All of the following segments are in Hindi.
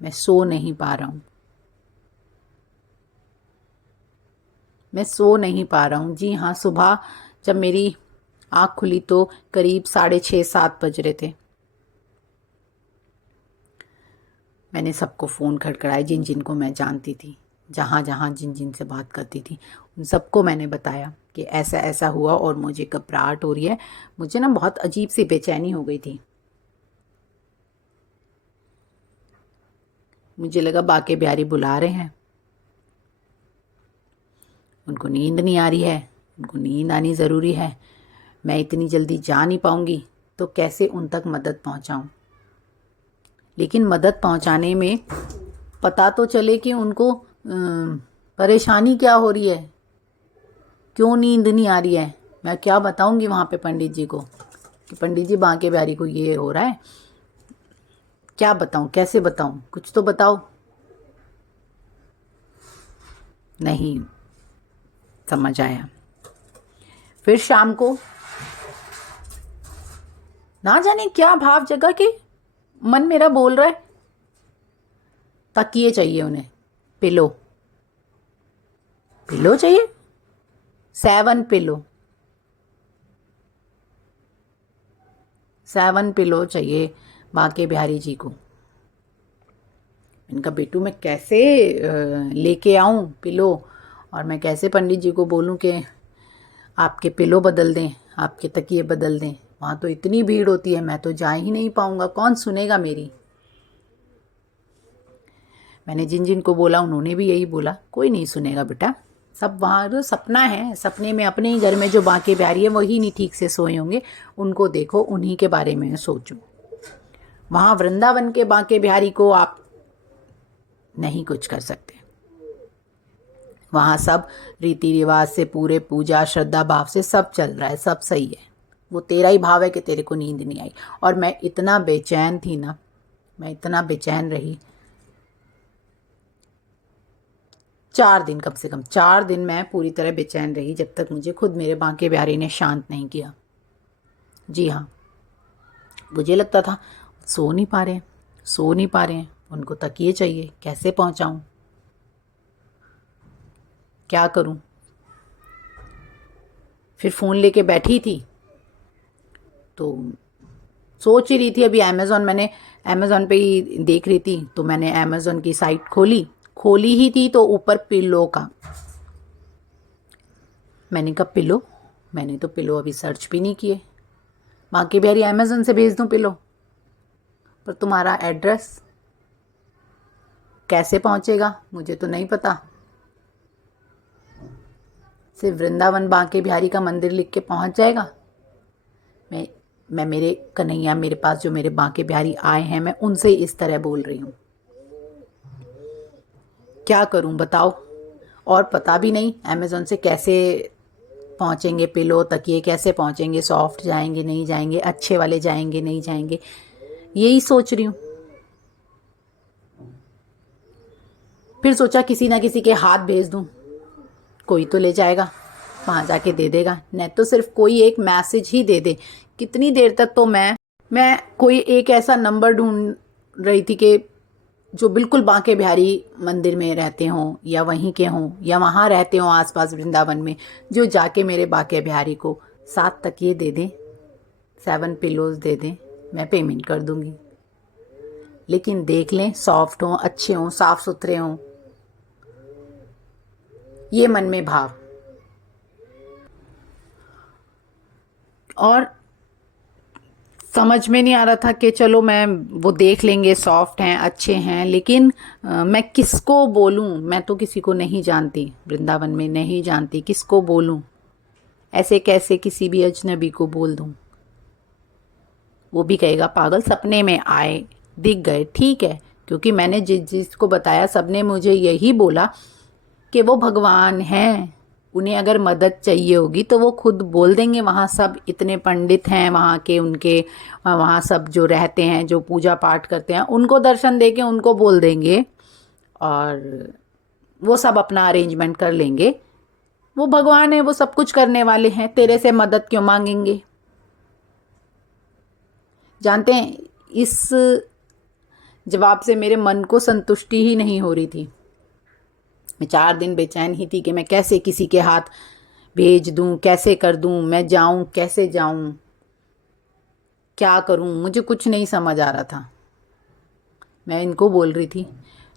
मैं सो नहीं पा रहा हूँ, मैं सो नहीं पा रहा हूँ। जी हाँ, सुबह जब मेरी आँख खुली तो करीब 6:30-7 बज रहे थे। मैंने सबको फ़ोन खड़खड़ाए, जिन जिन को मैं जानती थी, जहाँ जहाँ जिन जिन से बात करती थी, उन सबको मैंने बताया कि ऐसा ऐसा हुआ और मुझे घबराहट हो रही है। मुझे ना बहुत अजीब सी बेचैनी हो गई थी। मुझे लगा बाके बिहारी बुला रहे हैं, उनको नींद नहीं आ रही है, उनको नींद आनी ज़रूरी है। मैं इतनी जल्दी जा नहीं पाऊँगी तो कैसे उन तक मदद पहुँचाऊँ। लेकिन मदद पहुँचाने में पता तो चले कि उनको परेशानी क्या हो रही है, क्यों नींद नहीं आ रही है। मैं क्या बताऊँगी वहाँ पे पंडित जी को कि पंडित जी बाके बिहारी को ये हो रहा है। क्या बताऊँ, कैसे बताऊँ, कुछ तो बताओ। नहीं समझ आया। फिर शाम को ना जाने क्या भाव जगा के मन मेरा बोल रहा है तकिए चाहिए उन्हें, पिलो, पिलो चाहिए, 7 पिलो, 7 पिलो चाहिए बाके बिहारी जी को। इनका बेटू मैं कैसे लेके आऊं पिलो, और मैं कैसे पंडित जी को बोलूं कि आपके पिलो बदल दें, आपके तकिए बदल दें। वहाँ तो इतनी भीड़ होती है, मैं तो जा ही नहीं पाऊंगा, कौन सुनेगा मेरी। मैंने जिन जिन को बोला उन्होंने भी यही बोला, कोई नहीं सुनेगा बेटा, सब वहाँ जो सपना है, सपने में अपने ही घर में जो बाके बिहारी है वही नहीं ठीक से सोए होंगे, उनको देखो, उन्हीं के बारे में सोचो। वहाँ वृंदावन के बाके बिहारी को आप नहीं कुछ कर सकते। वहाँ सब रीति रिवाज से, पूरे पूजा श्रद्धा भाव से सब चल रहा है, सब सही है। वो तेरा ही भाव है कि तेरे को नींद नहीं आई। और मैं इतना बेचैन थी ना, मैं इतना बेचैन रही 4 दिन, कम से कम 4 दिन मैं पूरी तरह बेचैन रही, जब तक मुझे खुद मेरे बाके बिहारी ने शांत नहीं किया। जी हाँ, मुझे लगता था सो नहीं पा रहे हैं, सो नहीं पा रहे हैं, उनको तकिए चाहिए, कैसे पहुंचाऊं, क्या करूं। फिर फ़ोन लेके बैठी थी तो सोच ही रही थी, अभी मैंने अमेज़ॉन पे ही देख रही थी, तो मैंने अमेज़ॉन की साइट खोली ही थी, तो ऊपर पिलो का, मैंने कहा पिलो, मैंने तो पिलो अभी सर्च भी नहीं किए। बाके बिहारी अमेज़ॉन से भेज दूं पिलो, पर तुम्हारा एड्रेस कैसे पहुंचेगा मुझे तो नहीं पता। सिर्फ वृंदावन बाके बिहारी का मंदिर लिख के पहुंच जाएगा। मैं मेरे कन्हैया, मेरे पास जो मेरे बाके बिहारी आए हैं, मैं उनसे इस तरह बोल रही हूँ। क्या करूँ बताओ। और पता भी नहीं अमेज़ॉन से कैसे पहुँचेंगे पिलो, तकिए कैसे पहुँचेंगे, सॉफ्ट जाएंगे नहीं जाएंगे, अच्छे वाले जाएंगे नहीं जाएंगे, यही सोच रही हूँ। फिर सोचा किसी ना किसी के हाथ भेज दूँ, कोई तो ले जाएगा, वहाँ जाके दे देगा। नहीं तो सिर्फ कोई एक मैसेज ही दे दे। कितनी देर तक तो मैं कोई एक ऐसा नंबर ढूंढ रही थी कि जो बिल्कुल बाके बिहारी मंदिर में रहते हों, या वहीं के हों, या वहाँ रहते हों आसपास वृंदावन में, जो जाके मेरे बाके बिहारी को 7 तकिए दे दें, 7 पिलोज दे दें, मैं पेमेंट कर दूंगी। लेकिन देख लें सॉफ्ट हों, अच्छे हों, साफ सुथरे हों, ये मन में भाव। और समझ में नहीं आ रहा था कि चलो मैं वो देख लेंगे, सॉफ्ट हैं, अच्छे हैं, लेकिन मैं किसको बोलूं। मैं तो किसी को नहीं जानती, वृंदावन में नहीं जानती, किसको बोलूं। ऐसे कैसे किसी भी अजनबी को बोल दूं। वो भी कहेगा पागल, सपने में आए, दिख गए, ठीक है, क्योंकि मैंने जिसको बताया सबने मुझे यही बोला कि वो भगवान हैं, उन्हें अगर मदद चाहिए होगी तो वो खुद बोल देंगे। वहाँ सब इतने पंडित हैं वहाँ के, उनके वहाँ सब जो रहते हैं, जो पूजा पाठ करते हैं, उनको दर्शन दे के उनको बोल देंगे और वो सब अपना अरेंजमेंट कर लेंगे। वो भगवान है, वो सब कुछ करने वाले हैं, तेरे से मदद क्यों मांगेंगे। जानते हैं इस जवाब से मेरे मन को संतुष्टि ही नहीं हो रही थी। मैं 4 दिन बेचैन ही थी कि मैं कैसे किसी के हाथ भेज दूं, कैसे कर दूं, मैं जाऊं कैसे जाऊं, क्या करूं, मुझे कुछ नहीं समझ आ रहा था। मैं इनको बोल रही थी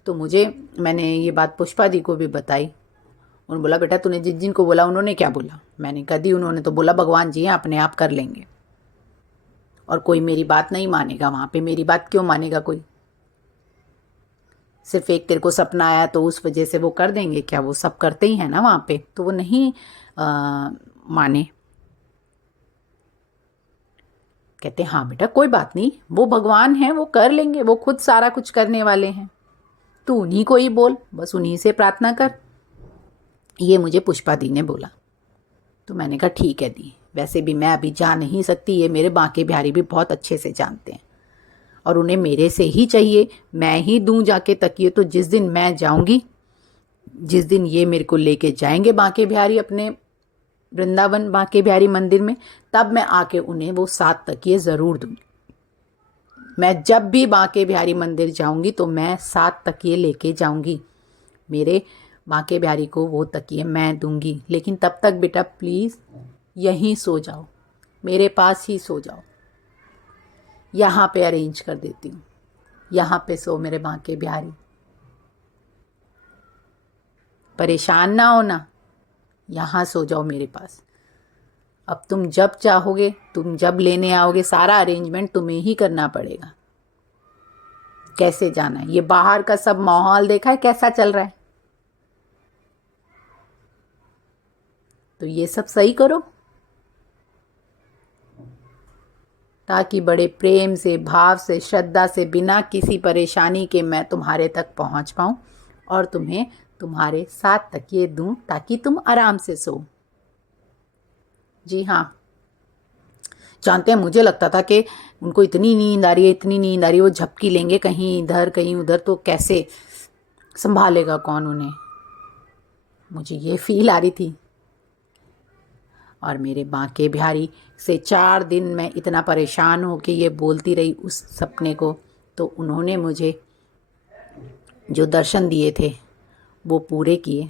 तो मैंने ये बात पुष्पा दी को भी बताई। उन्होंने बोला बेटा तूने जिन जिन को बोला उन्होंने क्या बोला? मैंने कहा दी उन्होंने तो बोला भगवान जी हैं अपने आप कर लेंगे, और कोई मेरी बात नहीं मानेगा वहाँ पे। मेरी बात क्यों मानेगा कोई? सिर्फ एक तेरे को सपना आया तो उस वजह से वो कर देंगे क्या? वो सब करते ही हैं ना वहाँ पे, तो वो नहीं माने। कहते हाँ बेटा कोई बात नहीं, वो भगवान हैं, वो कर लेंगे, वो खुद सारा कुछ करने वाले हैं, तू उन्हीं को ही बोल, बस उन्हीं से प्रार्थना कर। ये मुझे पुष्पा दी ने बोला। तो मैंने कहा ठीक है दी, वैसे भी मैं अभी जा नहीं सकती, ये मेरे बांके बिहारी भी बहुत अच्छे से जानते हैं और उन्हें मेरे से ही चाहिए, मैं ही दूं जाके तकिए। तो जिस दिन मैं जाऊंगी, जिस दिन ये मेरे को लेके जाएंगे बांके बिहारी अपने वृंदावन बांके बिहारी मंदिर में, तब मैं आके उन्हें वो 7 तकिए ज़रूर दूंगी। मैं जब भी बांके बिहारी मंदिर जाऊंगी तो मैं 7 तकिए लेके जाऊंगी। मेरे बांके बिहारी को वो तकिए मैं दूंगी, लेकिन तब तक बेटा प्लीज़ यहीं सो जाओ, मेरे पास ही सो जाओ। यहाँ पे अरेंज कर देती हूँ, यहाँ पे सो मेरे बांके बिहारी, परेशान ना होना, यहाँ सो जाओ मेरे पास। अब तुम जब चाहोगे, तुम जब लेने आओगे, सारा अरेंजमेंट तुम्हें ही करना पड़ेगा। कैसे जाना है, ये बाहर का सब माहौल देखा है कैसा चल रहा है, तो ये सब सही करो ताकि बड़े प्रेम से, भाव से, श्रद्धा से, बिना किसी परेशानी के मैं तुम्हारे तक पहुंच पाऊं और तुम्हें तुम्हारे 7 तकिए दूं ताकि तुम आराम से सो। जी हाँ, जानते हैं मुझे लगता था कि उनको इतनी नींद आ रही है, इतनी नींद आ रही है, वो झपकी लेंगे कहीं इधर कहीं उधर, तो कैसे संभालेगा कौन उन्हें, मुझे ये फील आ रही थी। और मेरे बांके बिहारी से 4 दिन मैं इतना परेशान हो के ये बोलती रही उस सपने को, तो उन्होंने मुझे जो दर्शन दिए थे वो पूरे किए।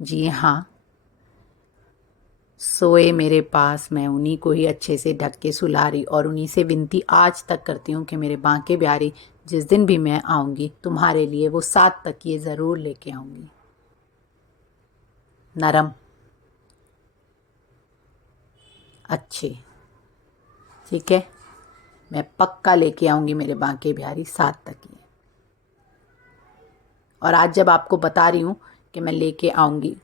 जी हाँ, सोए मेरे पास, मैं उन्हीं को ही अच्छे से ढक के सुला रही और उन्हीं से विनती आज तक करती हूँ कि मेरे बांके बिहारी जिस दिन भी मैं आऊँगी तुम्हारे लिए वो 7 तकिए ज़रूर लेके आऊँगी, नरम अच्छे। ठीक है, मैं पक्का लेके आऊँगी मेरे बांके बिहारी 7 तकिए। और आज जब आपको बता रही हूँ कि मैं लेके आऊँगी,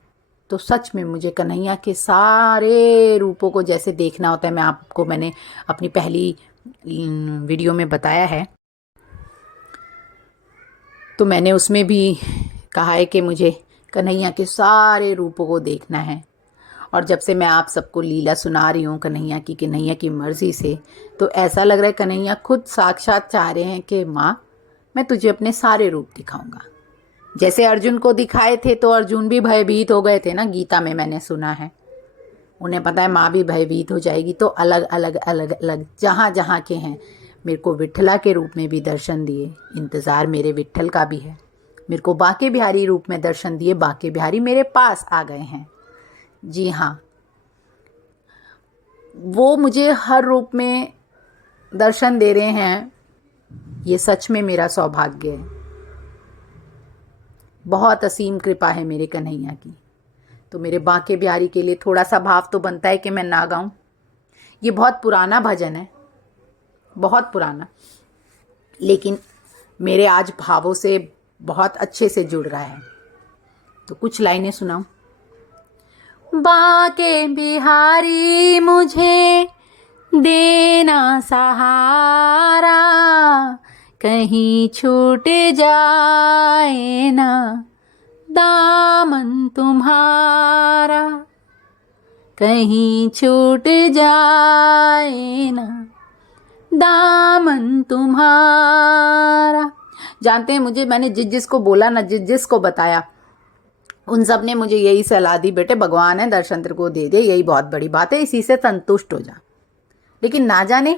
तो सच में मुझे कन्हैया के सारे रूपों को जैसे देखना होता है। मैंने अपनी पहली वीडियो में बताया है, तो मैंने उसमें भी कहा है कि मुझे कन्हैया के सारे रूपों को देखना है। और जब से मैं आप सबको लीला सुना रही हूँ कन्हैया की मर्ज़ी से, तो ऐसा लग रहा है कन्हैया खुद साक्षात चाह रहे हैं कि माँ मैं तुझे अपने सारे रूप दिखाऊंगा। जैसे अर्जुन को दिखाए थे तो अर्जुन भी भयभीत हो गए थे ना, गीता में मैंने सुना है। उन्हें पता है माँ भी भयभीत हो जाएगी, तो अलग अलग जहाँ जहाँ के हैं मेरे को विट्ठला के रूप में भी दर्शन दिए, इंतज़ार मेरे विट्ठल का भी है। मेरे को बांके बिहारी रूप में दर्शन दिए, बांके बिहारी मेरे पास आ गए हैं। जी हाँ, वो मुझे हर रूप में दर्शन दे रहे हैं, ये सच में मेरा सौभाग्य है। बहुत असीम कृपा है मेरे कन्हैया की। तो मेरे बांके बिहारी के लिए थोड़ा सा भाव तो बनता है कि मैं ना गाऊं। ये बहुत पुराना भजन है, बहुत पुराना, लेकिन मेरे आज भावों से बहुत अच्छे से जुड़ रहा है। तो कुछ लाइनें सुनाऊं। बांके बिहारी मुझे देना सहारा, कहीं छूट जाए ना दामन तुम्हारा, कहीं छूट जाए ना दामन तुम्हारा। जानते हैं मैंने जिसको बोला ना, जिसको बताया, उन सब ने मुझे यही सलाह दी, बेटे भगवान है, दर्शन तेरे को दे दे, यही बहुत बड़ी बात है, इसी से संतुष्ट हो जा। लेकिन ना जाने